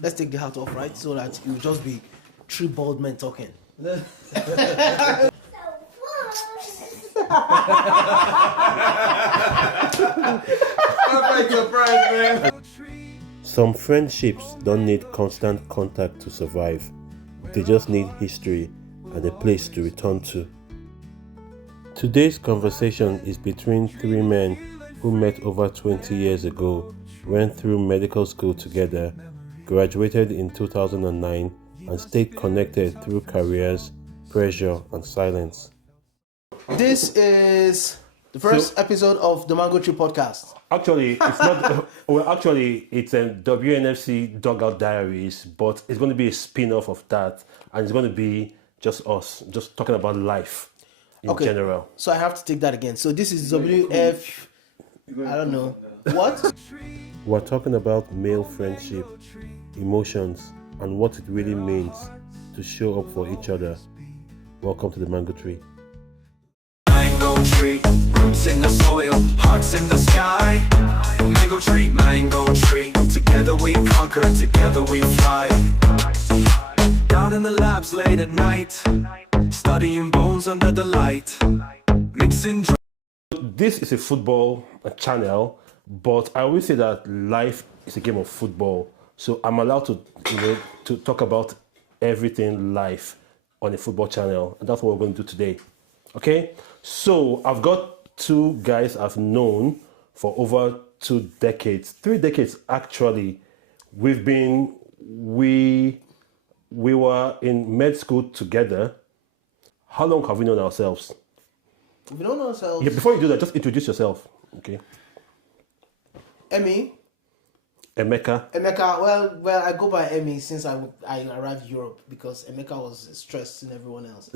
let's take the hat off, right? So that it will just be three bald men talking. Perfect surprise, man. Some friendships don't need constant contact to survive. They just need history and a place to return to. Today's conversation is between three men who met over 20 years ago, went through medical school together, graduated in 2009, and stayed connected through careers, pressure, and silence. This is the first episode of the Mango Tree podcast. Actually, it's not. Well, actually, it's a WNFC Dugout Diaries, but it's going to be a spin-off of that, and it's going to be just us, just talking about life in general. So I have to take that again. So this is WF. I don't know what. We're talking about male friendship, emotions, and what it really means to show up for each other. Welcome to the Mango Tree. Mango tree, roots in the soil, hearts in the sky. Mango tree, together we conquer, together we fly. Down in the labs late at night, studying bones under the light, mixing. This is a football channel, but I always say that life is a game of football. So I'm allowed to, to talk about everything life on a football channel, and that's what we're going to do today. Okay, so I've got two guys I've known for over 2 decades, 3 decades actually. We were in med school together. How long have we known ourselves? We don't know ourselves. Yeah, before you do that, just introduce yourself. Okay. Emmy. Emeka. Well, I go by Emmy since I arrived in Europe because Emeka was stressed in everyone else.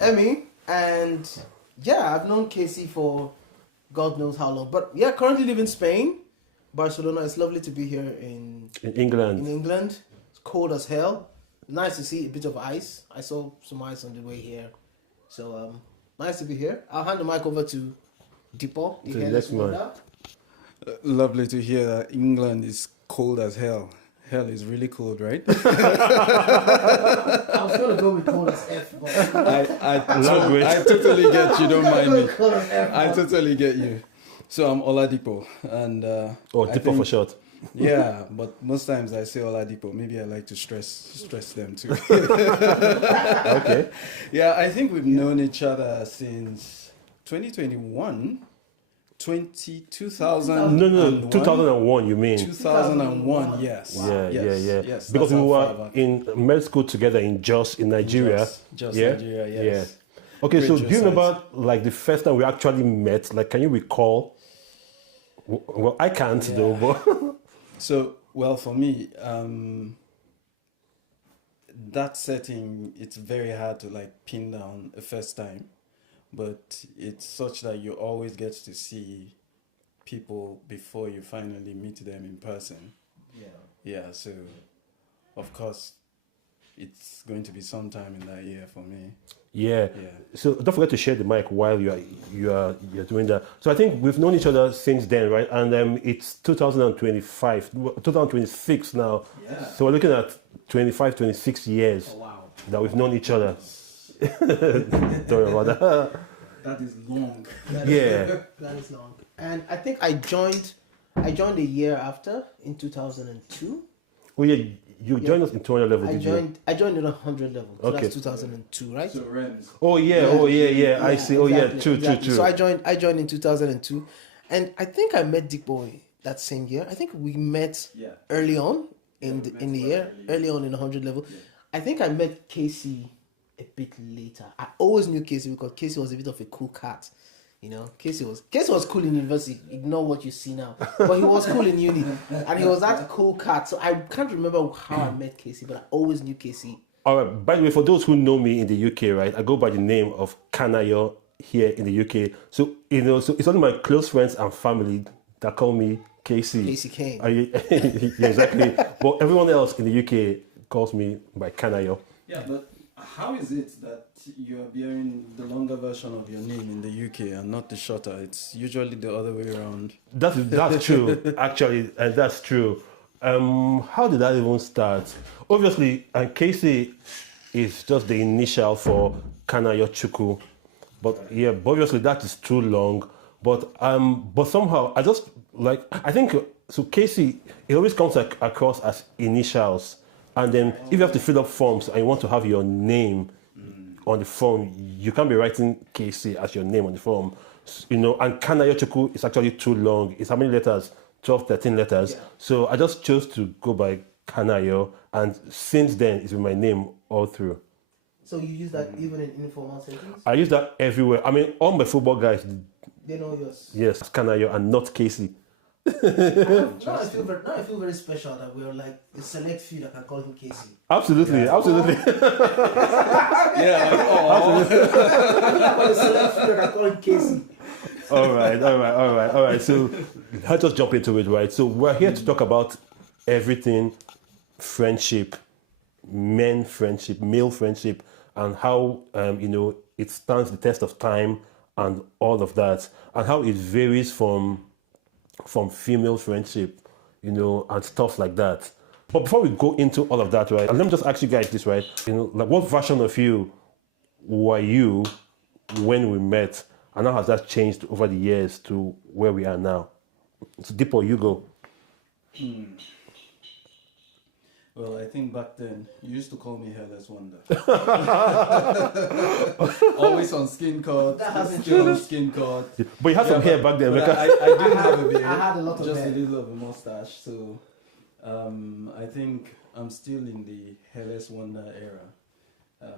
Emmy, and yeah, I've known Casey for God knows how long, but yeah, currently live in Spain, Barcelona. It's lovely to be here in England. In England, it's cold as hell. Nice to see a bit of ice. I saw some ice on the way here, so nice to be here. I'll hand the mic over to Dipo, the next man. Lovely to hear that England is cold as hell. Hell is really cold, right? I was gonna go with cold as F, but I totally get you. Don't mind me. I totally get you. So I'm Oladipo, and Dipo for short. Yeah, but most times I say Oladipo. Maybe I like to stress them too. Okay. Yeah, I think we've known each other since 2021. 2000. No, 2001, you mean? 2001, yes. Yeah. Yes, because we that's were how far back. in med school together in Jos, in Nigeria. Jos, yeah? Nigeria, yes. Yeah. Okay, Great so do you Jos remember like the first time we actually met? Like, can you recall? Well, I can't though, but So, well, for me, that setting, it's very hard to like pin down a first time, but it's such that you always get to see people before you finally meet them in person. Yeah, so of course it's going to be sometime in that year for me. yeah. So don't forget to share the mic while you're doing that. So I think we've known each other since then, right? And it's 2026 now. Yeah. So we're looking at 25, 26 years that we've known each other. Sorry about that. That is long. That is long. And I think I joined a year after in 2002. Oh yeah, you joined us in 200 level, did you? I joined in 100 level. So Okay. that's 2002, right? So Rems. Oh yeah. I see. Oh yeah, true. So I joined in 2002, and I think I met Dick Boy that same year. I think we met early on in the year, early on in 100 level. Yeah. I think I met Casey a bit later. I always knew Casey because Casey was a bit of a cool cat. You know, Casey was cool in university. Ignore what you see now, but he was cool in uni, and he was that cool cat. So I can't remember how I met Casey, but I always knew Casey. All right. By the way, for those who know me in the UK, right, I go by the name of Kanayo here in the UK. So so it's only my close friends and family that call me Casey. Casey Kane. Yeah, exactly. But everyone else in the UK calls me by Kanayo. Yeah, but how is it that you are bearing the longer version of your name in the UK and not the shorter? It's usually the other way around. That's true, actually, and that's true. How did that even start? Obviously, Casey is just the initial for Kanayo Chuku, but obviously that is too long. But somehow I just like, I think so. Casey, it always comes across as initials, and then if you have to fill up forms and you want to have your name on the form, you can't be writing Casey as your name on the form, And Kanayo Chuku is actually too long. It's how many letters? 12, 13 letters. Yeah. So I just chose to go by Kanayo, and since then it's been my name all through. So you use that even in informal settings? I use that everywhere. I mean, all my football guys, They know yours. yes, Kanayo and not Casey. Now I feel very special that we're like a select few that can call him Casey. Absolutely, absolutely. Yeah, like, oh. We're a select few that can call him Casey. All right. So let's just jump into it, right? So we're here to talk about everything friendship, men friendship, male friendship, and how it stands the test of time and all of that, and how it varies from female friendship, and stuff like that. But before we go into all of that, right, and let me just ask you guys this, right? Like, what version of you were you when we met, and how has that changed over the years to where we are now? So, Dipo, you go. Well, I think back then you used to call me Hairless Wonder. Always on skin cut. That hasn't still on changed. skin cut. But you had some hair back then, But Mecca. I didn't have a beard. I had a lot of just hair. a little of a mustache. So I think I'm still in the Hairless Wonder era.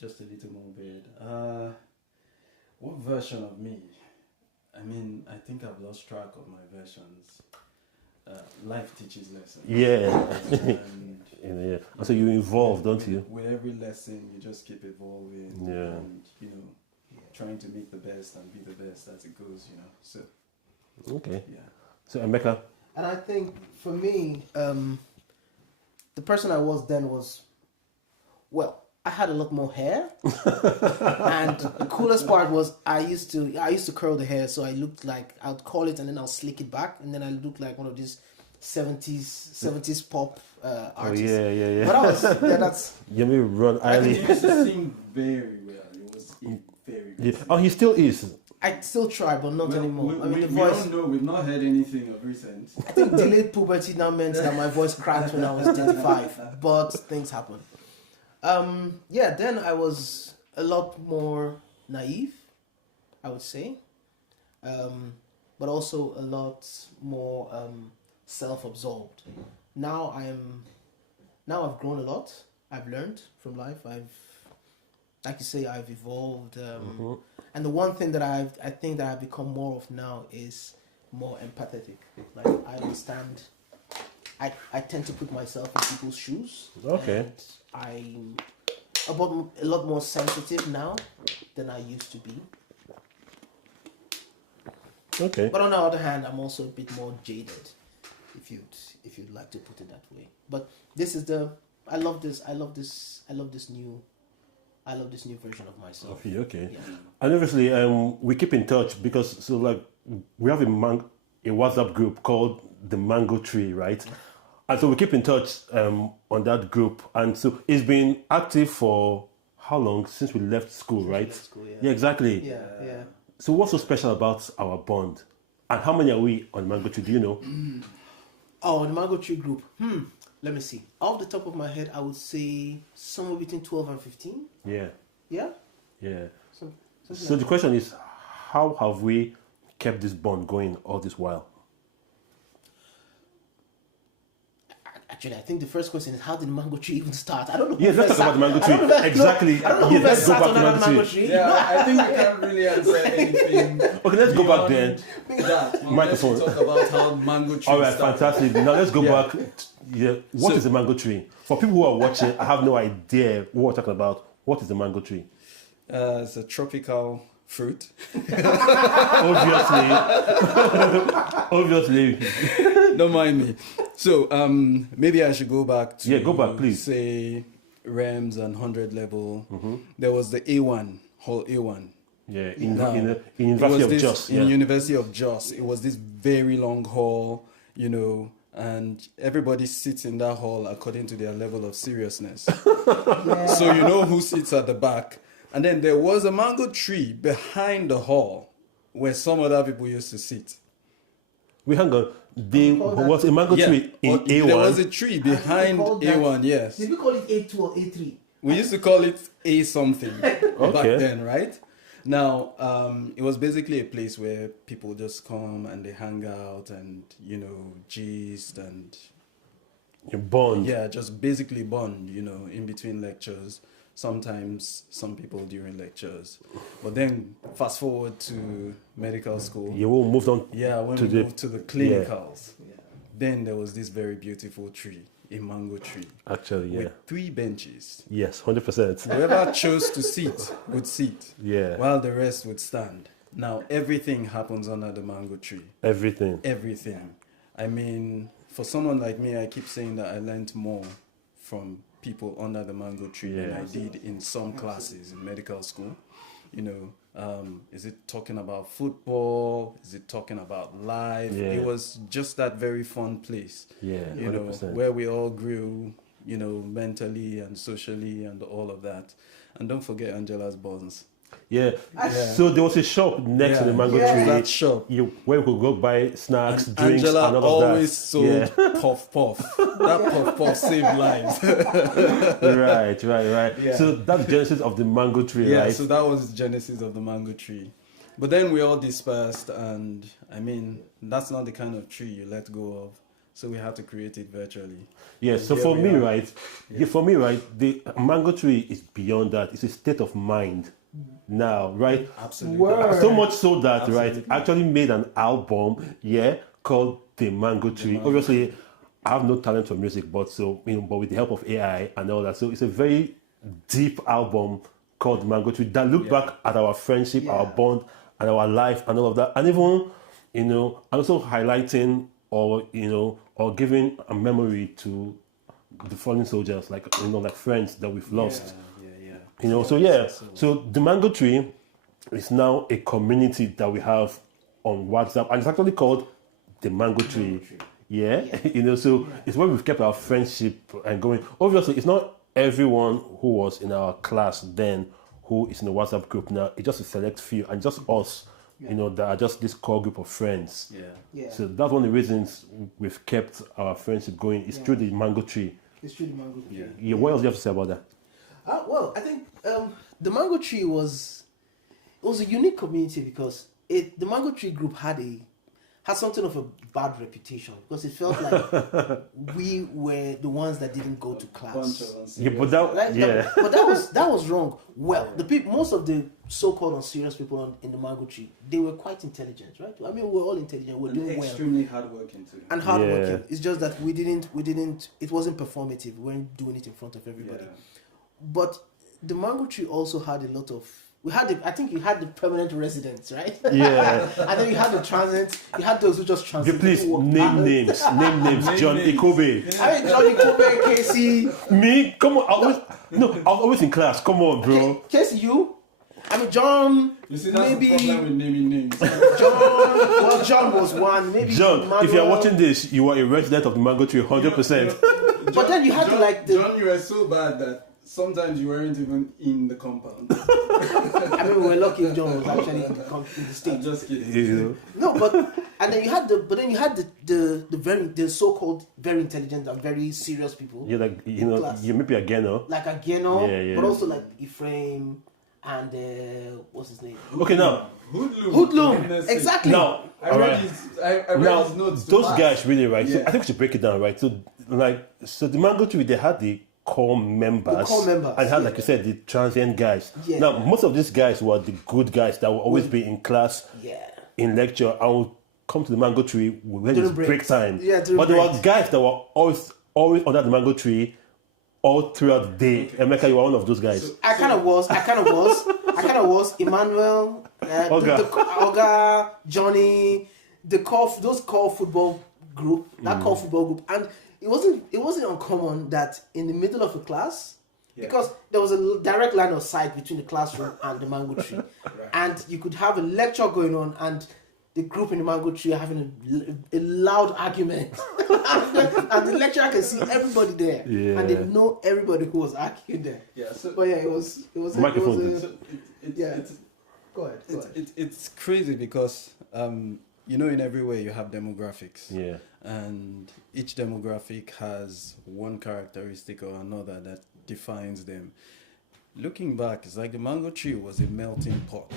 Just a little more beard. What version of me? I mean, I think I've lost track of my versions. Life teaches lessons. Yeah. And Yeah. And so you evolve, don't you? with every lesson, you just keep evolving. Yeah. And, trying to make the best and be the best as it goes, So, Okay. yeah. So, Emeka. And I think for me, the person I was then was, well, I had a lot more hair, and the coolest part was I used to curl the hair, so I looked like I'd curl it and then I'll slick it back, and then I looked like one of these 70s pop artists. Oh yeah. But that's You may run It early. used to sing very well. It was very good. Yeah. Oh, he still is. I still try, but not anymore. I mean, the we voice. don't know. We've not heard anything of recent. I think delayed puberty now meant that my voice cracked when I was 25, but things happen. Then I was a lot more naive, I would say, but also a lot more self-absorbed. Now I've grown a lot. I've learned from life. Like you say, I've evolved. And the one thing that I think that I've become more of now is more empathetic. Like, I understand. I tend to put myself in people's shoes. Okay. And I'm a lot more sensitive now than I used to be. Okay. But on the other hand, I'm also a bit more jaded, if you'd like to put it that way. But this is I love this new version of myself. Okay. Yeah. And obviously, we keep in touch because we have a WhatsApp group called the Mango Tree, right? And so we keep in touch on that group, and so it's been active for how long? Since we left school, right? School, Yeah, exactly. Yeah. So what's so special about our bond? And how many are we on Mango Tree? Do you know? Oh, the Mango Tree group. Let me see. Off the top of my head, I would say somewhere between 12 and 15. Yeah. Yeah? Yeah. Something So the question is, how have we kept this bond going all this while? Actually, I think the first question is, how did the Mango Tree even start? I don't know. Yeah, let's talk about the Mango Tree. Exactly. I don't know who Yeah, let's first go sat back on to that Mango Mango Tree. Tree. Yeah, I think we can't really answer anything. Okay, let's go back then. That Microphone. Let's talk about how mango tree All right, started. fantastic. Now let's go Yeah. back. Yeah, what is So- the mango tree? For people who are watching, I have no idea what we're talking about. What is the mango tree? It's a tropical fruit. Obviously, obviously. Don't mind me. So maybe I should go back to Go back, please. Say REMS and 100 level. There was the A1, hall A1. Yeah, in Now, University of this, Jos. in Yeah. University of Jos, it was this very long hall, and everybody sits in that hall according to their level of seriousness. Yeah. So you know who sits at the back. And then there was a mango tree behind the hall where some other people used to sit. We hang on. There was a mango tree in A1. There was a tree behind A1, yes. Did we call it A2 or A3? We used to call it A something back Okay. then, right? Now, it was basically a place where people just come and they hang out and, you know, gist and, You bond. yeah, just basically bond, you know, in between lectures. Sometimes some people during lectures. But then fast forward to medical school. You will move on. Yeah, when to we the- moved to the clinicals, then there was this very beautiful tree, a mango tree, Actually, yeah. with 3 benches. Yes, 100%. Whoever chose to sit would sit, Yeah. while the rest would stand. Now, everything happens under the mango tree. Everything. Everything. I mean, for someone like me, I keep saying that I learned more from people under the mango tree than Yeah. I did in some classes in medical school. You know, is it talking about football? Is it talking about life? Yeah. It was just that very fun place. Yeah, You know, 100%. where we all grew, you know, mentally and socially and all of that. And don't forget Angela's buns. Yeah. Yeah. So there was a shop next to the mango Yeah. tree. That shop. Where we could go buy snacks, And drinks, Angela and all always of sold that. puff puff. That puff puff saved lives. Yeah. right. Yeah. So that's the genesis of the mango tree, Yeah, right? so that was the genesis of the mango tree. But then we all dispersed, and I mean, that's not the kind of tree you let go of. So we had to create it virtually. Yeah, so Here for we me, are. right? Yeah, for me, right, the mango tree is beyond that. It's a state of mind now, right? Absolutely. Word. So much so that, Absolutely. right, I actually made an album, yeah, called The Mango Tree. Obviously, I have no talent for music, but but with the help of AI and all that. So it's a very deep album called Mango Tree that look back at our friendship, our bond, and our life and all of that. And even, and also highlighting or giving a memory to the fallen soldiers, like friends that we've lost. Yeah. So the Mango Tree is now a community that we have on WhatsApp, and it's actually called the Mango Tree. Yeah. So it's where we've kept our friendship and going. Obviously, it's not everyone who was in our class then who is in the WhatsApp group now. It's just a select few, and just us, that are just this core group of friends. Yeah. So that's one of the reasons we've kept our friendship going. It's through the Mango Tree. It's true, the mango tree. Yeah. What else do you have to say about that? Well, I think the mango tree was a unique community because the mango tree group had something of a bad reputation because it felt like we were the ones that didn't go to class. Yeah, but that was wrong. Well, most of the so-called unserious people in the mango tree, they were quite intelligent, right? I mean, we're all intelligent. We're doing well Extremely hardworking too. and hardworking. It's just that we didn't. It wasn't performative. We weren't doing it in front of everybody. But the mango tree also had a lot of. I think you had the permanent residents, right? Yeah. And then you had the transient. You had those who just transit. Please name names. John Ikobe. I mean, Johnny Kobe, Casey. Me? Come on. I was always in class. Come on, bro. Casey, you. I mean, John. You see, that's maybe the problem with naming names. John was one. Maybe John, Emmanuel. if you're watching this, you are a resident of the Mango Tree, 100%. But then you had to like the. John, you were so bad that sometimes you weren't even in the compound. I mean, we were lucky if John was actually in the state. I'm just kidding. No, and then you had the so-called very intelligent and very serious people. You're like, class. you maybe again, no? Like Ageno, Yeah. but also like Ephraim and what's his name? Okay, now. Hoodlum. Exactly. Now, I read his notes. those guys really, right? So Yeah. I think we should break it down, right? So the Mango Tree, they had the core members. And had, like you said, the transient guys. Yeah. Now, most of these guys were the good guys that will always be in class, in lecture, and will come to the Mango Tree when it's break time. Yeah, during but there were breaks. guys that were always under the Mango Tree all throughout the day. Emeka, you were one of those guys. I kind of was. Emmanuel, Oga, Johnny, those core football group, and it wasn't uncommon that in the middle of a class, because there was a direct line of sight between the classroom and the mango tree, and you could have a lecture going on, and the group in the mango tree are having a loud argument, and the lecturer can see everybody there, Yeah. and they know everybody who was arguing there. Yeah. So But yeah, it was Microphone, it was please. yeah. Go ahead. it's crazy because you know, in every way you have demographics. Yeah. And each demographic has one characteristic or another that defines them. Looking back, it's like the mango tree was a melting pot.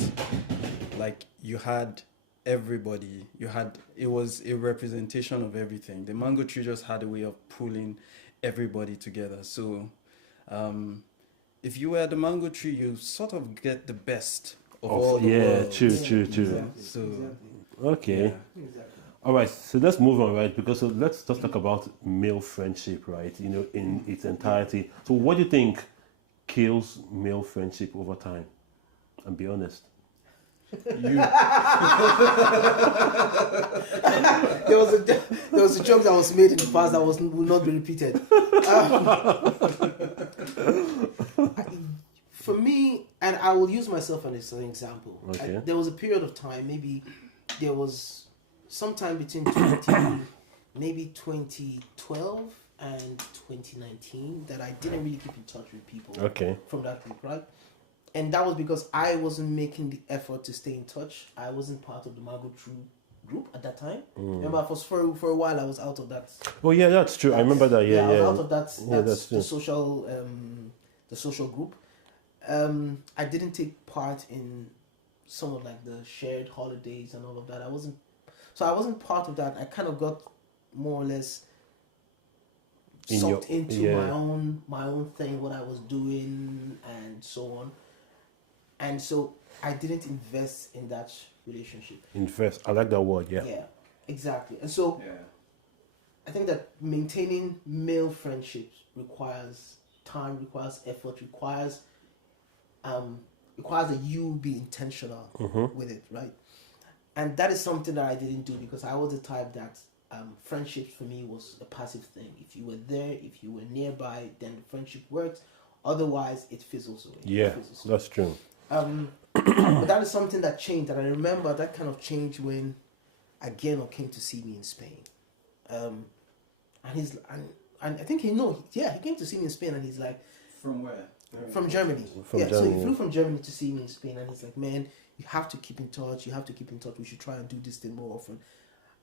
Like you had everybody, it was a representation of everything. The mango tree just had a way of pulling everybody together. So if you were at the mango tree, you sort of get the best of all the world. True. Exactly. So Okay. yeah. Exactly. All right, so let's move on, right? Because let's just talk about male friendship, right? You know, in its entirety. So, what do you think kills male friendship over time? And be honest. You There was a joke that was made in the past that will not be repeated. For me, and I will use myself as an example. Okay. There was a period of time, maybe there was sometime between 2012 and 2019 that I didn't really keep in touch with people Okay. from that group, right? And that was because I wasn't making the effort to stay in touch. I wasn't part of the Margot True group at that time. Remember, for a while I was out of that. Oh yeah, that's true. I remember that. Yeah, I was out of that. Yeah, that's true. the social group. I didn't take part in some of like the shared holidays and all of that. I wasn't part of that. I kind of got more or less sucked into my own thing, what I was doing and so on. And so I didn't invest in that relationship. Invest. I like that word. Yeah. Yeah, exactly. And so I think that maintaining male friendships requires time, requires effort, requires that you be intentional with it, right? And that is something that I didn't do because I was the type that friendships for me was a passive thing. If you were there, if you were nearby, then the friendship works. Otherwise, it fizzles away. Yeah, that's true. But that is something that changed, and I remember that kind of changed when Ageno came to see me in Spain. And I think he came to see me in Spain, and he's like, from where? From Germany. So he flew from Germany to see me in Spain, and he's like, man, you have to keep in touch. We should try and do this thing more often.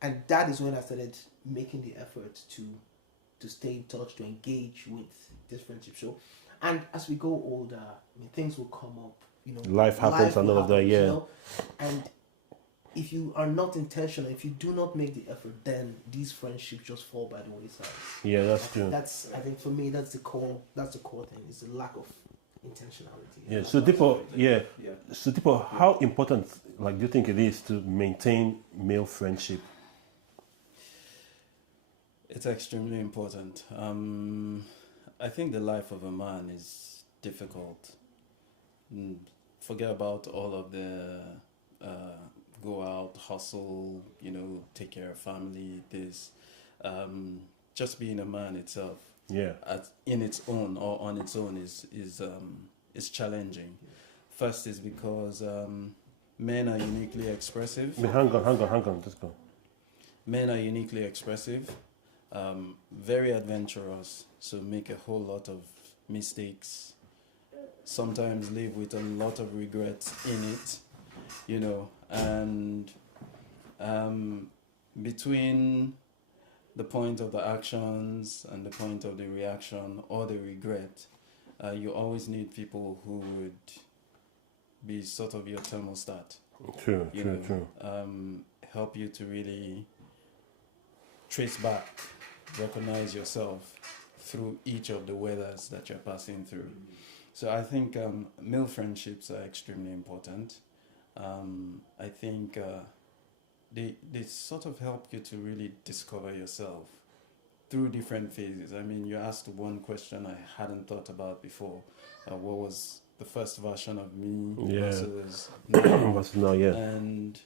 And that is when I started making the effort to stay in touch, to engage with this friendship show. And as we go older, I mean, things will come up. You know, life happens and all of that. Yeah. You know? And if you are not intentional, if you do not make the effort, then these friendships just fall by the wayside. Yeah, that's true. I think for me, that's the core thing. It's the lack of intentionality. Yeah. So, Tipo, how important, like, do you think it is to maintain male friendship? It's extremely important. I think the life of a man is difficult. Forget about all of the go out, hustle, take care of family, this. Just being a man itself, in its own or on its own is challenging. First is because men are uniquely expressive. Hang on, just go. Men are uniquely expressive, very adventurous, so make a whole lot of mistakes, sometimes live with a lot of regrets in it, and between the point of the actions and the point of the reaction or the regret, you always need people who would be sort of your thermostat. True. Help you to really trace back, recognize yourself through each of the weathers that you're passing through. So I think male friendships are extremely important. I think they sort of help you to really discover yourself through different phases. I mean, you asked one question I hadn't thought about before. What was the first version of me versus now? And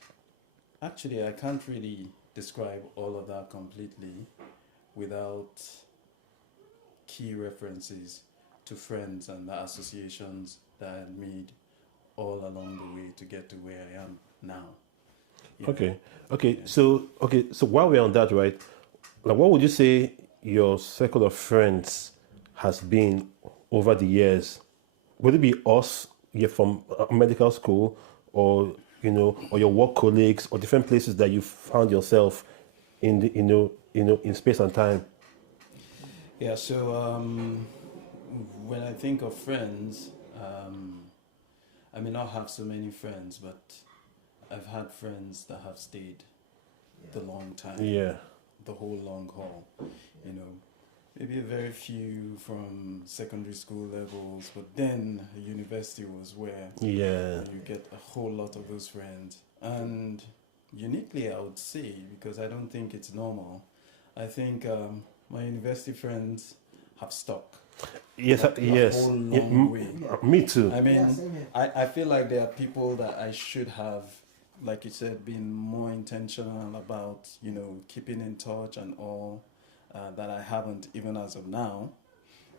actually, I can't really describe all of that completely without key references to friends and the associations that I had made all along the way to get to where I am now. Yeah. Okay. So while we're on that, right? Like, what would you say your circle of friends has been over the years? Would it be us, you're from medical school, or or your work colleagues, or different places that you found yourself in the, in space and time? Yeah, so when I think of friends, I may not have so many friends, but I've had friends that have stayed the long time, Yeah. the whole long haul. You know, maybe a very few from secondary school levels, but then university was where Yeah. you get a whole lot of those friends. And uniquely, I would say, because I don't think it's normal, I think my university friends have stuck. Yes. Like a Yes. whole Yeah, long way. me too. I mean, Yeah, same here. I feel like there are people that I should have, like you said, been more intentional about, keeping in touch and all, that I haven't even as of now,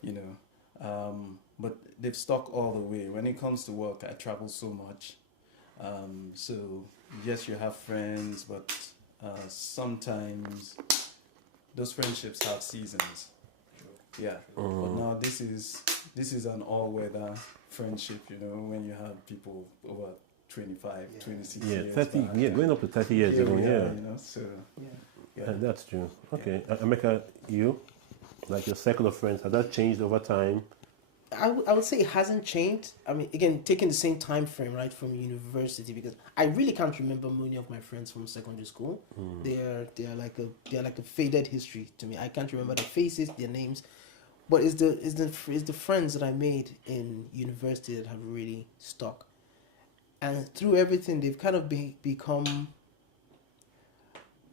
you know. But they've stuck all the way. When it comes to work, I travel so much. So, yes, you have friends, but sometimes those friendships have seasons. Yeah, but now this is an all-weather friendship, when you have people over 25, 26 Yeah, years 30. back. Yeah, going up to 30 years Here ago. we Yeah. are, so yeah. That's true. Okay, Emeka, you, like your circle of friends, has that changed over time? I would say it hasn't changed. I mean, again, taking the same time frame, right, from university, because I really can't remember many of my friends from secondary school. They're like a faded history to me. I can't remember their faces, their names, but it's the friends that I made in university that have really stuck. And through everything, they've kind of become.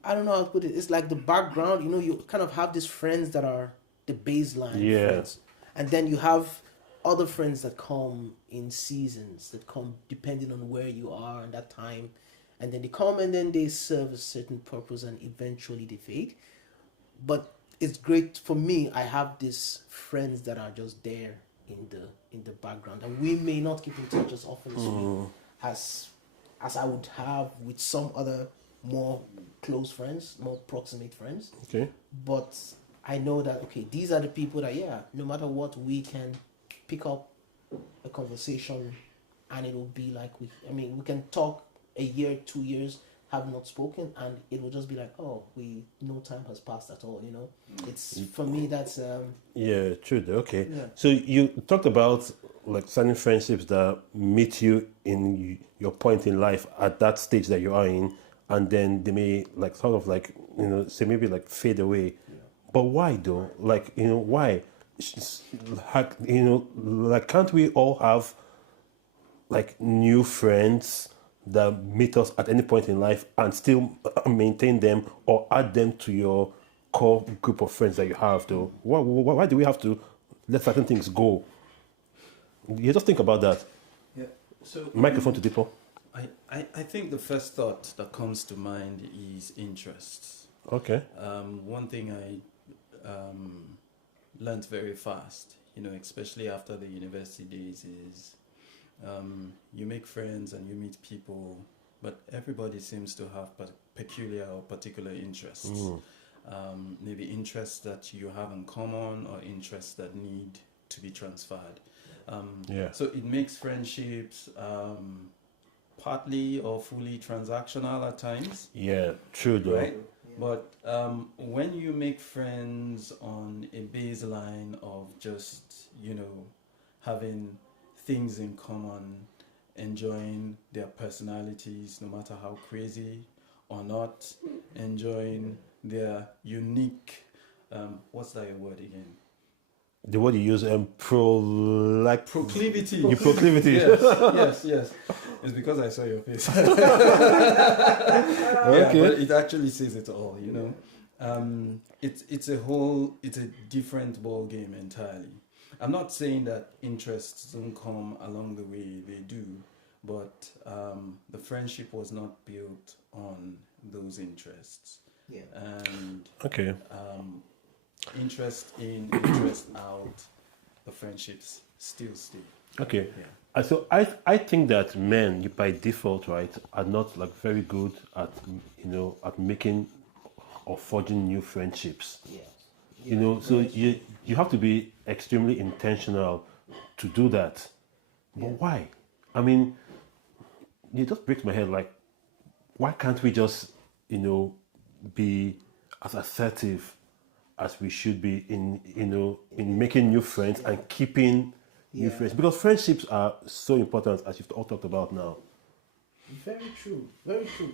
I don't know how to put it. It's like the background. You kind of have these friends that are the baseline friends, and then you have other friends that come in seasons, that come depending on where you are at that time, and then they come and then they serve a certain purpose and eventually they fade. But it's great for me. I have these friends that are just there in the background, and we may not keep in touch as often as I would have with some other more close friends, more proximate friends. Okay. But I know that these are the people that no matter what, we can pick up a conversation, and it will be like we can talk a year, 2 years, have not spoken, and it will just be like, no time has passed at all. It's for me that's Yeah, true. Okay. Yeah. So you talked about like certain friendships that meet you in your point in life at that stage that you are in, and then they may like sort of like say maybe like fade away. But why though? Like why? Like can't we all have like new friends that meet us at any point in life and still maintain them or add them to your core group of friends that you have though? Why do we have to let certain things go? You just think about that. Yeah. So Microphone to people. I think the first thought that comes to mind is interests. Okay. One thing I learned very fast, especially after the university days, is you make friends and you meet people, but everybody seems to have peculiar or particular interests. Maybe interests that you have in common or interests that need to be transferred. So it makes friendships partly or fully transactional at times. Yeah, true though. Right? But when you make friends on a baseline of just, having things in common, enjoying their personalities, no matter how crazy or not, enjoying their unique, what's that word again? The word you use, Proclivity. Your proclivity. Yes. It's because I saw your face. Yeah, but it actually says it all, It's a different ball game entirely. I'm not saying that interests don't come along the way, they do, but the friendship was not built on those interests. Yeah. And okay. interest in, interest out, the friendships still. Okay. Yeah. So I think that men by default, right, are not like very good at at making or forging new friendships. Yeah. So you have to be extremely intentional to do that. But why? I mean, it just breaks my head. Like, why can't we just be as assertive as we should be in making new friends and keeping new friends, because friendships are so important, as you've all talked about now. Very true. Very true.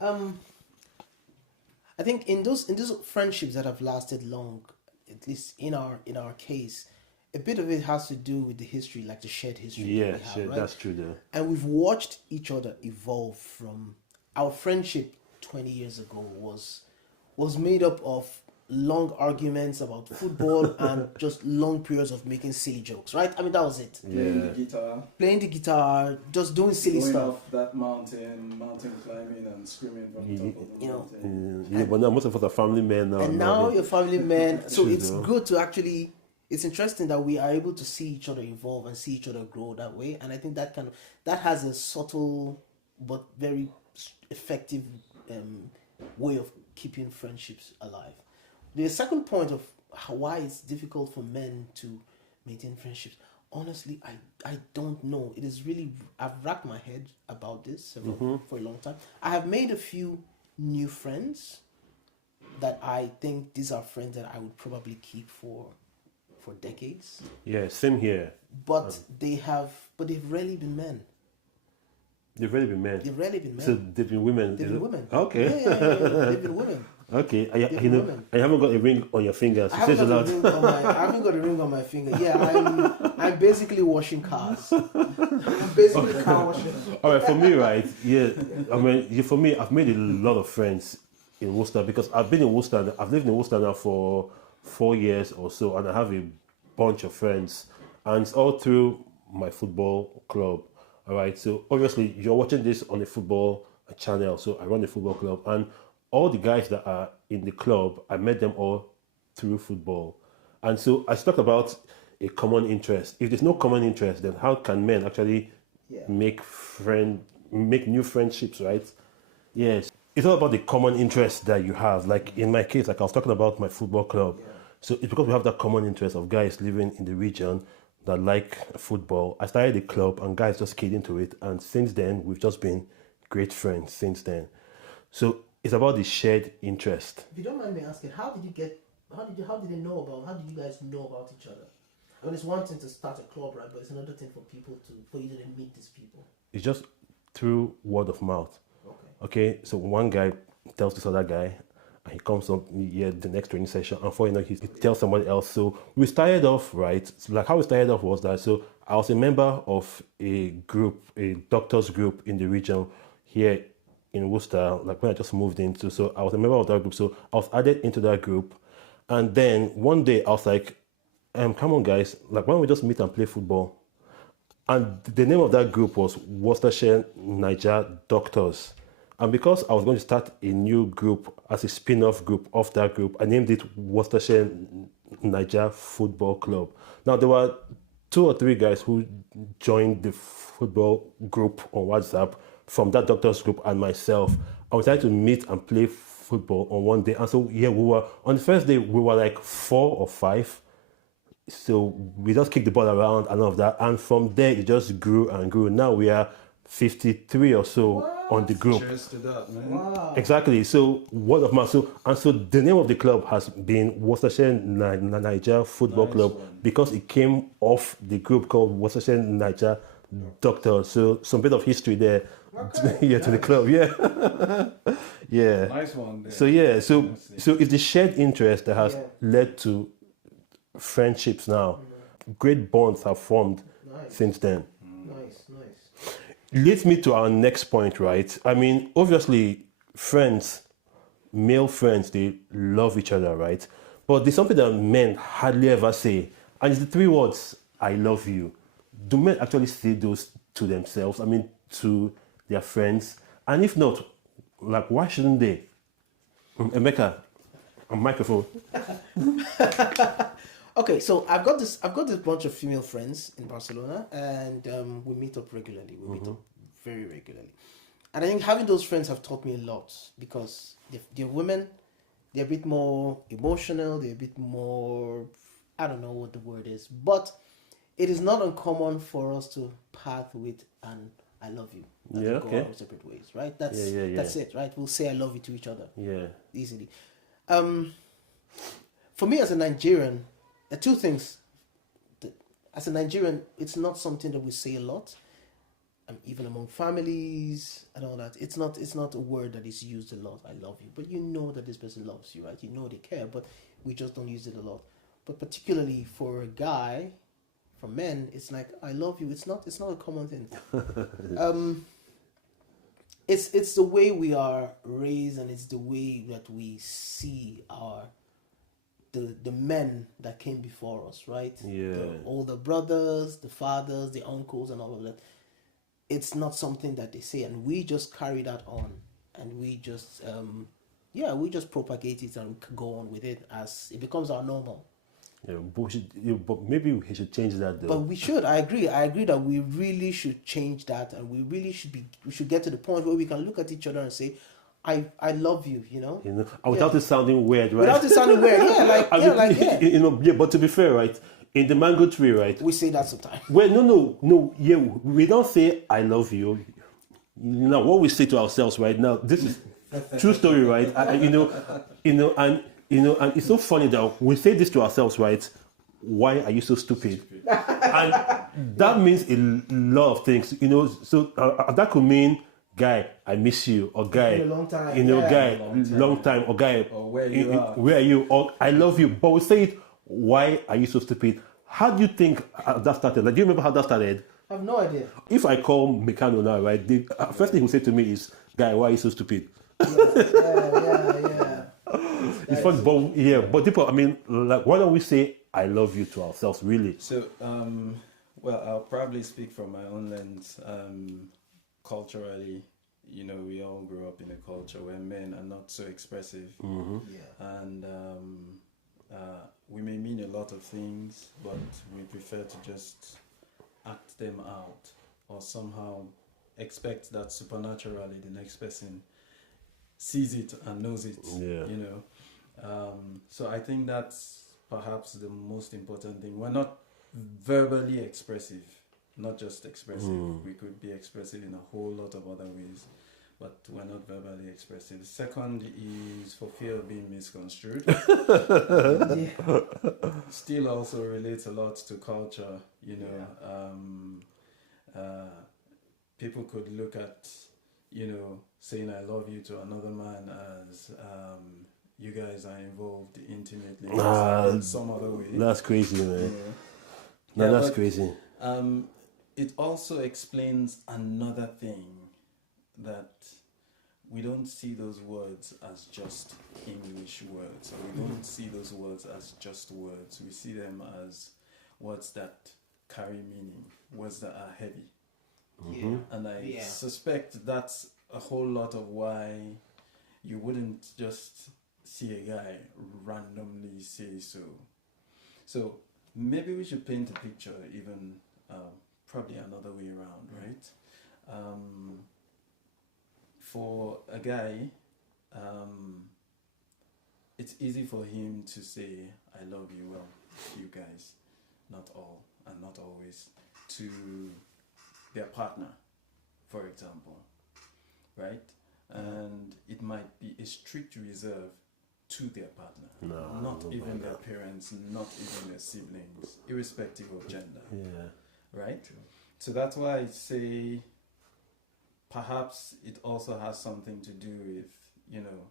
I think in those friendships that have lasted long, at least in our case, a bit of it has to do with the history, like the shared history. Yeah, that we have, sure, right? that's true there. And we've watched each other evolve from our friendship 20 years ago was made up of long arguments about football and just long periods of making silly jokes, right? I mean, that was it. Playing the guitar, Playing the guitar, just doing silly going stuff. off that mountain climbing and screaming from the top of the mountain. But now most of us are family men now. And now you're family men. So True, it's though. good to actually, it's interesting that we are able to see each other evolve and see each other grow that way. And I think that has a subtle but very effective way of keeping friendships alive. The second point of why it's difficult for men to maintain friendships, honestly, I don't know. It is really, I've racked my head about this for a long time. I have made a few new friends that I think these are friends that I would probably keep for decades. Yeah, same here. But they've rarely been men. They've rarely been men. They've rarely been men. So they've been women. They've is been it? women. Okay. Yeah. They've been women. Okay. They've been women. I haven't got a ring on your finger. So I haven't says a got lot. I haven't got a ring on my finger. Yeah, I'm basically washing cars. I'm basically car washing. All right, for me, right? Yeah, I mean, for me, I've made a lot of friends in Worcester because I've been in Worcester. I've lived in Worcester now for 4 years or so, and I have a bunch of friends, and it's all through my football club. All right, so obviously you're watching this on a football channel, so I run a football club, and all the guys that are in the club, I met them all through football, and so I talked about a common interest. If there's no common interest, then how can men actually make new friendships, right? Yes, it's all about the common interest that you have. Like in my case, like I was talking about my football club. So it's because we have that common interest of guys living in the region that like football. I started the club and guys just keyed into it. And since then, we've just been great friends since then. So it's about the shared interest. If you don't mind me asking, how did you guys know about each other? I mean, it's one thing to start a club, right? But it's another thing for you to meet these people. It's just through word of mouth. Okay, so one guy tells this other guy, and he comes up the next training session, and before you know, he tells somebody else. So we started off, right? So like how we started off was that, so I was a member of a group, a doctors group in the region here in Worcester, like when I just moved into. So I was a member of that group. So I was added into that group. And then one day I was like, come on guys, like why don't we just meet and play football? And the name of that group was Worcestershire Niger Doctors. And because I was going to start a new group as a spin-off group of that group, I named it Worcestershire Niger Football Club. Now, there were 2 or 3 guys who joined the football group on WhatsApp from that doctor's group and myself. I was trying to meet and play football on one day. And so, we were, on the first day, we were like 4 or 5. So we just kicked the ball around and all of that. And from there, it just grew and grew. Now we are 53 or so on the group. Cheers to that, man. Wow. Exactly. So word of mouth. So the name of the club has been Worcestershire Niger Football Club because it came off the group called Worcestershire Niger Doctors. So some bit of history there. To the club. Yeah. Nice one there. So it's the shared interest that has led to friendships now. Great bonds have formed since then. Nice. Leads me to our next point, right? I mean, obviously, friends, male friends, they love each other, right? But there's something that men hardly ever say, and it's the 3 words, I love you. Do men actually say those to themselves? I mean, to their friends? And if not, like, why shouldn't they? Emeka, a microphone. Okay, so I've got this bunch of female friends in Barcelona, and we meet up regularly. We meet up very regularly, and I think having those friends have taught me a lot because they're women. They're a bit more emotional. They're a bit more, I don't know what the word is, but it is not uncommon for us to path with an "I love you." And Yeah, go okay. our separate ways, right? That's Yeah. that's it, right? We'll say "I love you" to each other Yeah. easily. For me as a Nigerian, there are two things. As a Nigerian, it's not something that we say a lot, even among families and all that. It's not a word that is used a lot. I love you, but you know that this person loves you, right? You know they care, but we just don't use it a lot. But particularly for a guy, for men, it's like I love you. It's not a common thing. It's the way we are raised, and it's the way that we see the men that came before us, right? Yeah. The older brothers, the fathers, the uncles, and all of that. It's not something that they say, and we just carry that on, and we just we just propagate it and go on with it as it becomes our normal. Yeah, but maybe we should change that though. But we should. I agree that we really should change that, and we really should get to the point where we can look at each other and say, I love you, you know? And without it sounding weird, right? Without it sounding weird, yeah. You know, yeah, but to be fair, right? In the mango tree, right? We say that sometimes. Well, no, yeah, we don't say I love you. You know what we say to ourselves right now. This is true story, right? And it's so funny that we say this to ourselves, right? Why are you so stupid? And that means a lot of things, you know. So that could mean, guy, I miss you, or guy, In a long time, you know, yeah. guy, long time, or guy, Or where you are. or I love you. But we say it, why are you so stupid? How do you think that started? Like, do you remember how that started? I have no idea. If I call Mekano now, right, the first thing he will say to me is, guy, why are you so stupid? Yeah. It's funny, but people, I mean, like, why don't we say I love you to ourselves, really? So, well, I'll probably speak from my own lens. Culturally, you know, we all grew up in a culture where men are not so expressive. Yeah. And we may mean a lot of things, but we prefer to just act them out or somehow expect that supernaturally the next person sees it and knows it. Yeah. You know, so I think that's perhaps the most important thing. We're not verbally expressive, not just expressive. We could be expressive in a whole lot of other ways, but we're not verbally expressive. The second is for fear of being misconstrued. Still also relates a lot to culture, you know. People could look at, you know, saying I love you to another man as you guys are involved intimately in some other way. That's crazy, man. Yeah. That's But, crazy. it also explains another thing, that we don't see those words as just English words, or we don't see those words as just words. We see them as words that carry meaning, words that are heavy. Yeah. And I suspect that's a whole lot of why you wouldn't just see a guy randomly say so. So maybe we should paint a picture even probably another way around, right? For a guy, it's easy for him to say, I love you, well, you guys, not all and not always, to their partner, for example, right? And it might be a strict reserve to their partner, not even their parents, not even their siblings, irrespective of gender, right? So that's why I say perhaps it also has something to do with, you know,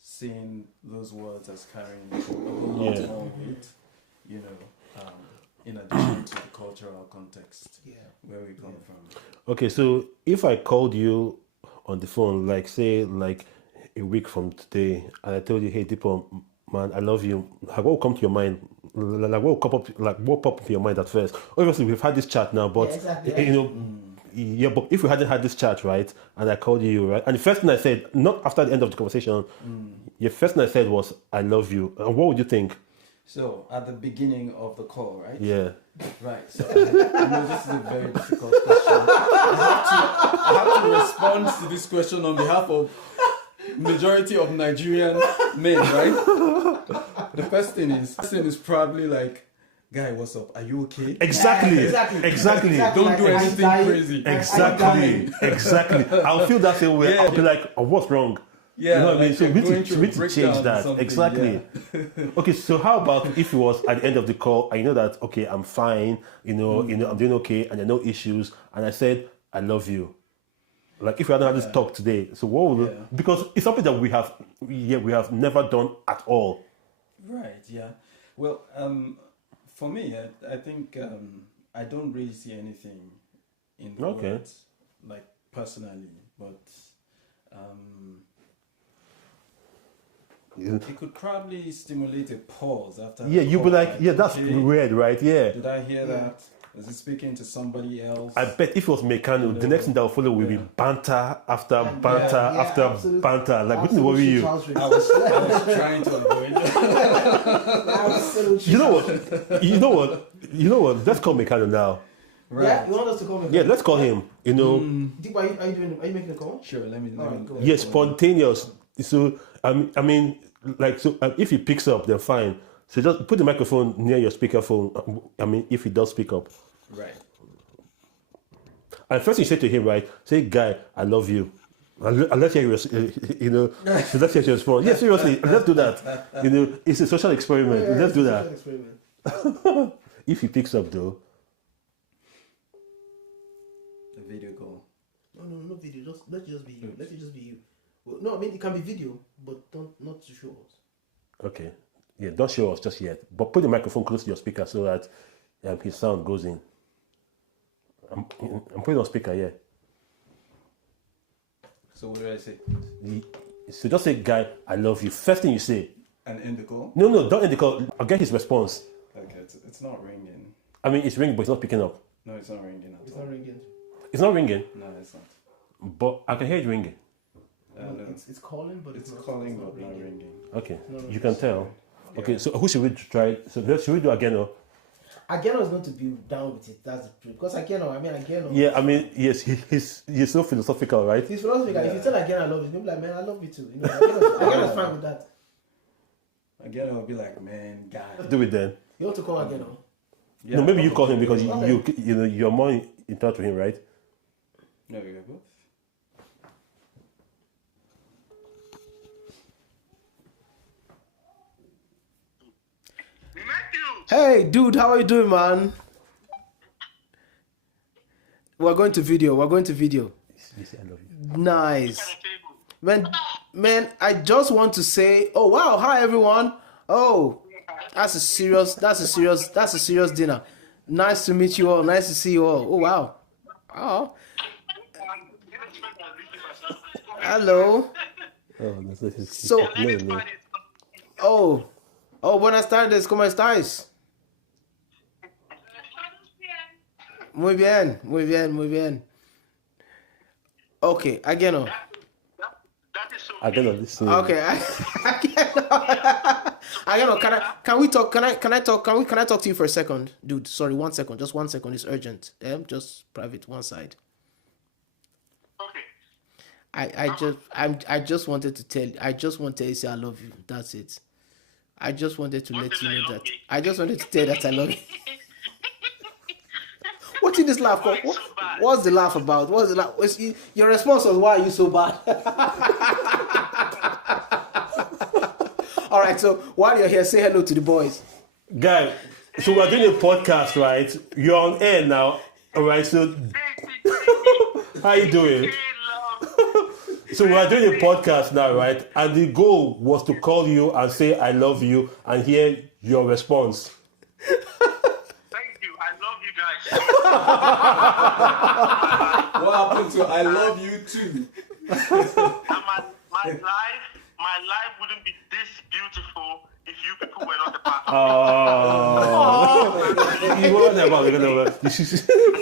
seeing those words as carrying a whole lot more weight, you know, in addition to the cultural context where we come from. Okay, so if I called you on the phone, like say like a week from today, and I told you, hey Dipo, man, I love you, like, what will come to your mind? Like what will pop up in your mind at first? Obviously we've had this chat now, but you know, but if we hadn't had this chat, right, and I called you, right, and the first thing I said, not after the end of the conversation, the first thing I said was, I love you. And what would you think? So at the beginning of the call, right? Yeah. Right. So I know this is a very difficult question. I have to respond to this question on behalf of majority of Nigerian men, right? The first thing is probably like, guy, what's up? Are you okay? Exactly. Exactly. Exactly. Don't do anything crazy. Exactly. I'll feel that same way. Yeah. I'll be like, oh, what's wrong? Yeah, You know what I mean? like So you're we going need through a to change breakdown or that. something, Exactly. Okay, so how about if it was at the end of the call, I know that, okay, I'm fine, I'm doing okay, and there are no issues, and I said, I love you. Like if we hadn't had this talk today, so what would because it's something that we have never done at all. Right, yeah. Well, for me, I think I don't really see anything in the words, like personally, but it could probably stimulate a pause after. Yeah, you'd be like, yeah, that's okay, weird, right? Yeah. Did I hear that? Is it speaking to somebody else? I bet if it was Meccano, the next thing that will follow will be banter after banter after absolute- banter. Like, wouldn't worry you. I was trying to avoid it. You know what? Let's call Meccano now. Right. Yeah, you want us to call him? Yeah, let's call him. Deep, are you making a call? Sure, let me go Yeah, spontaneous. So I mean, like, so if he picks up, then fine. So just put the microphone near your speakerphone. I mean, if he does pick up. Right. And first you say to him, right? Say, guy, I love you. And let's hear your, so let's hear your response. Yeah, seriously, let's do that. It's a social experiment. Yeah, Let's do that. Experiment. If he picks up, though. The video call. No video. Let it just be you. Let it just be you. Well, no, I mean it can be video, but not to show us. Okay. Yeah, don't show us just yet. But put the microphone close to your speaker so that his sound goes in. I'm putting on speaker, yeah. So what do I say? So just say, guy, I love you. First thing you say. And end the call? No, don't end the call. I'll get his response. Okay, it's not ringing. I mean, it's ringing, but it's not picking up. No, it's not ringing at It's all. not ringing. It's not ringing, No, it's not. but I can hear it ringing. No. It's calling, but It's not, calling, it's but not ringing. Okay, No, you can tell. Yeah. Okay, so who should we try? So should we do again? Or? Ageno is going to be down with it. That's the truth. Because Ageno. Yeah, I mean, yes, he's so philosophical, right? He's philosophical. If you tell Ageno I love you, he'll be like, man, I love you too. Ageno's fine with that. Again, I'll be like, man, guy. Let's do it then. You want to call Ageno? Yeah, No, maybe you call him because Okay. you're more in touch with him, right? No, we got both. Hey, dude, how are you doing, man? We're going to video. You say I love you. Nice. Man, I just want to say, oh wow, hi everyone. Oh, that's a serious dinner. Nice to meet you all. Nice to see you all. Oh wow. Oh. Hello. Oh, that's So- no. Oh, buenas tardes. ¿Cómo estáis? Muy bien. Okay, Ageno. I don't know this. Okay, Ageno, can we talk? Can I talk? Can I talk to you for a second, dude? Sorry, 1 second. Just 1 second. It's urgent. Just private. One side. Okay. I just wanted to tell. I just want to say I love you. That's it. I just wanted to let you know that. I just wanted to tell that I love you. What's in this laugh? What's the laugh about? What's the laugh? Your response was, "Why are you so bad?" All right. So while you're here, say hello to the boys. Guy, so we're doing a podcast, right? You're on air now, all right? So how you doing? So we're doing a podcast now, right? And the goal was to call you and say I love you and hear your response. Thank you. I love you guys. What happened to I love you too? And my life wouldn't be this beautiful if you people were not a part of it. You were about And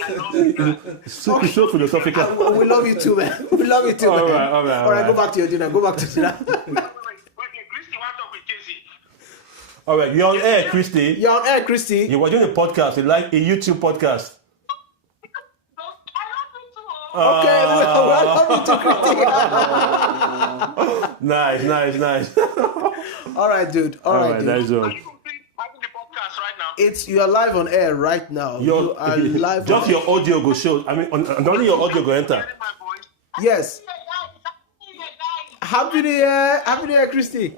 I love you guys. so philosophical. We love you too, man. We love you too, man. All right. All right, go back to your dinner. Wait, Christy, want to talk with Casey? All right, you're on air, Christy. You're on air, Christy. You were doing a podcast, like a YouTube podcast. Okay, welcome to Christy. Nice. All right, dude. All right, dude. Nice one. Are you having the podcast right now? You are live on air right now. You are live. Just your audio go show. I mean, only your audio go enter. Hearing my voice? Yes. Happy New Year, Christy.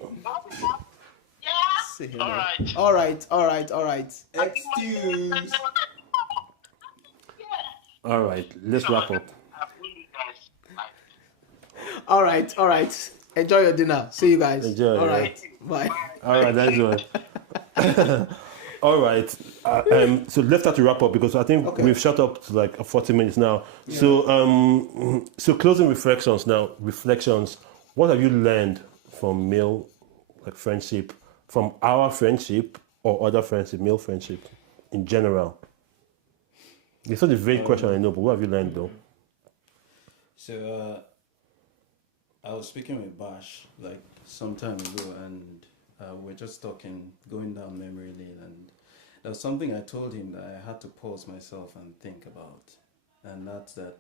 Say hello. All right. All right. Excuse. All right, let's wrap up. All right. Enjoy your dinner. See you guys. Enjoy, All yeah. right. Bye. All right, nice one. All right. So let's start to wrap up because I think we've shut up to like 40 minutes now. Yeah. So closing reflections now. What have you learned from male like friendship, from our friendship or other friendship, male friendship in general? It's not a vague question, I know, but what have you learned though? So I was speaking with Bash like some time ago, and we're just talking, going down memory lane, and there was something I told him that I had to pause myself and think about, and that's that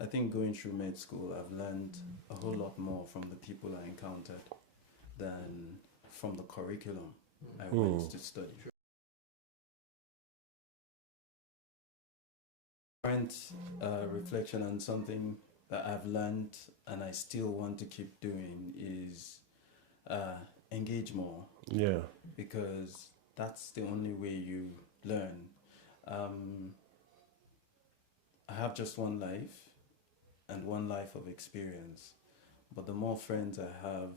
I think going through med school, I've learned a whole lot more from the people I encountered than from the curriculum I went to study. Current reflection on something that I've learned and I still want to keep doing is engage more, Yeah. because that's the only way you learn. I have just one life and one life of experience, but the more friends I have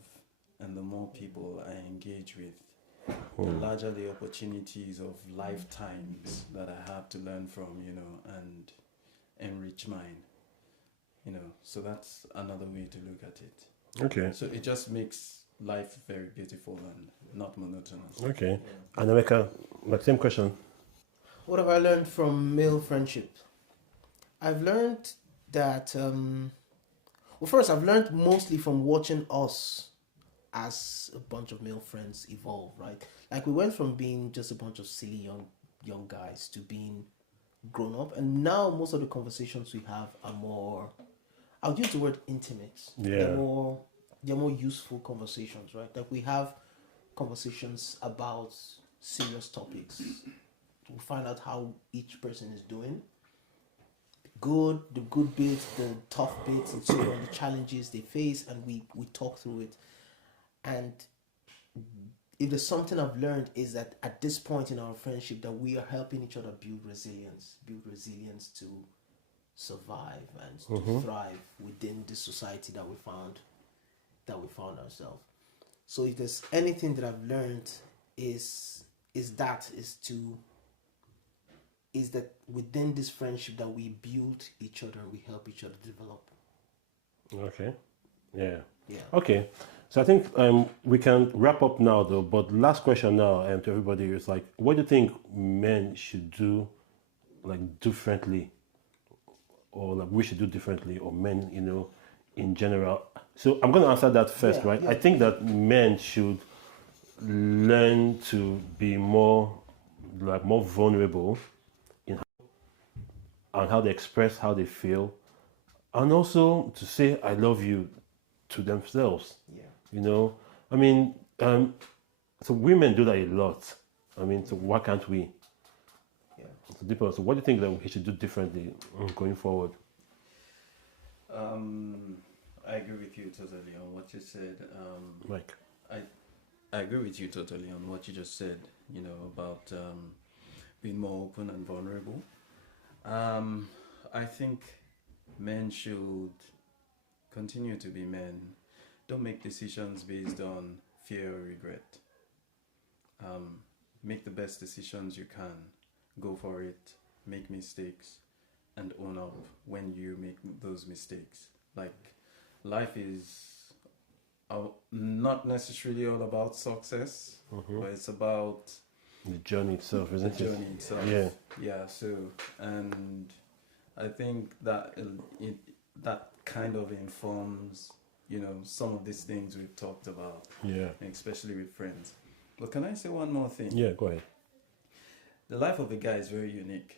and the more people I engage with, the larger the opportunities of lifetimes that I have to learn from, and enrich mine, so that's another way to look at it. Okay. So it just makes life very beautiful and not monotonous. Okay. And Emeka, like same question. What have I learned from male friendship? I've learned that, first, I've learned mostly from watching us as a bunch of male friends evolve, right? Like, we went from being just a bunch of silly young guys to being grown up, and now most of the conversations we have are more, I'll use the word intimate. Yeah. They're more useful conversations, right? Like, we have conversations about serious topics. We find out how each person is doing. The good bits, the tough bits, and so on, the challenges they face, and we talk through it. And if there's something I've learned is that at this point in our friendship that we are helping each other build resilience to survive and to thrive within this society that we found ourselves. So if there's anything that I've learned is that within this friendship that we build each other, we help each other develop. Okay. Yeah. Yeah. Okay. So I think we can wrap up now though, but last question now to everybody is like, what do you think men should do like differently, or like we should do differently, or men, in general? So I'm going to answer that first, right? Yeah. I think that men should learn to be more vulnerable in how they express how they feel, and also to say I love you to themselves. Yeah. I mean, so women do that a lot. I mean, so why can't we? Yeah. So what do you think that we should do differently going forward? I agree with you totally on what you said. Mike. I agree with you totally on what you just said, about being more open and vulnerable. I think men should continue to be men. Don't make decisions based on fear or regret. Make the best decisions you can. Go for it. Make mistakes and own up when you make those mistakes. Like, life is not necessarily all about success, but it's about the journey itself, isn't it? The journey itself. Yeah. Yeah. So, and I think that that kind of informs, some of these things we've talked about. Yeah. Especially with friends. But can I say one more thing? Yeah, go ahead. The life of a guy is very unique.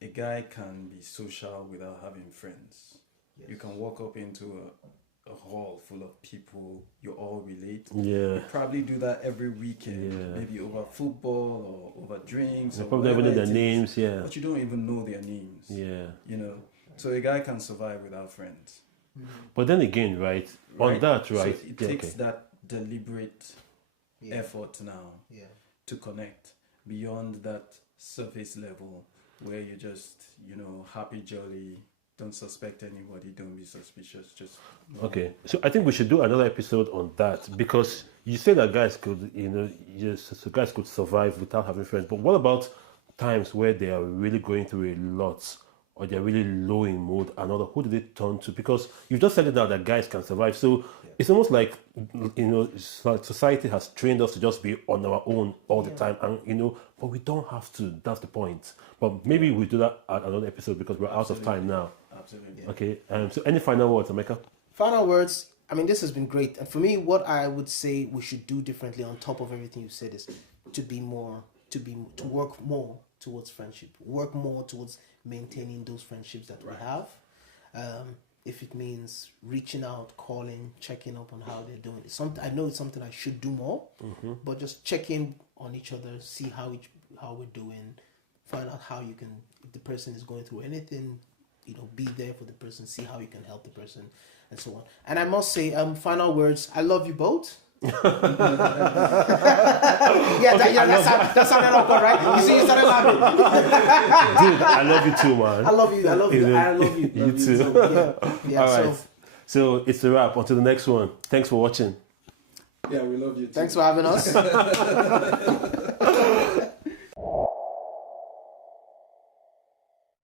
A guy can be social without having friends. Yes. You can walk up into a hall full of people, you all relate. Yeah. You probably do that every weekend, Yeah. maybe over football or over drinks. They or probably don't even know whatever their it is. names, yeah. But you don't even know their names. Yeah. You know, so a guy can survive without friends. But then again, right, on that, right, So it yeah, takes okay. that deliberate Yeah. effort now Yeah. to connect beyond that surface level where you just, happy, jolly, don't suspect anybody, don't be suspicious, just Okay, so I think we should do another episode on that because you say that guys could, so guys could survive without having friends. But what about times where they are really going through a lot or they're really low in mood? Another, who do they turn to? Because you just said it now that guys can survive. So it's almost like society has trained us to just be on our own all the time, and but we don't have to. That's the point. But maybe we'll do that at another episode because we're out of time now. absolutely. Okay. So any final words, Emeka? Final words. I mean, this has been great. And for me, what I would say we should do differently on top of everything you said is to work more towards friendship, work more towards maintaining those friendships that we have. If it means reaching out, calling, checking up on how they're doing. I know it's something I should do more, but just check in on each other, see how we're doing, find out how you can, if the person is going through anything, be there for the person, see how you can help the person, and so on. And I must say, final words, I love you both. That sounded awkward, right? You see, you started laughing. Dude, I love you too, man. I love you. I love you. You too. So, yeah. All right. So it's a wrap. Until the next one. Thanks for watching. Yeah, we love you too. Thanks for having us.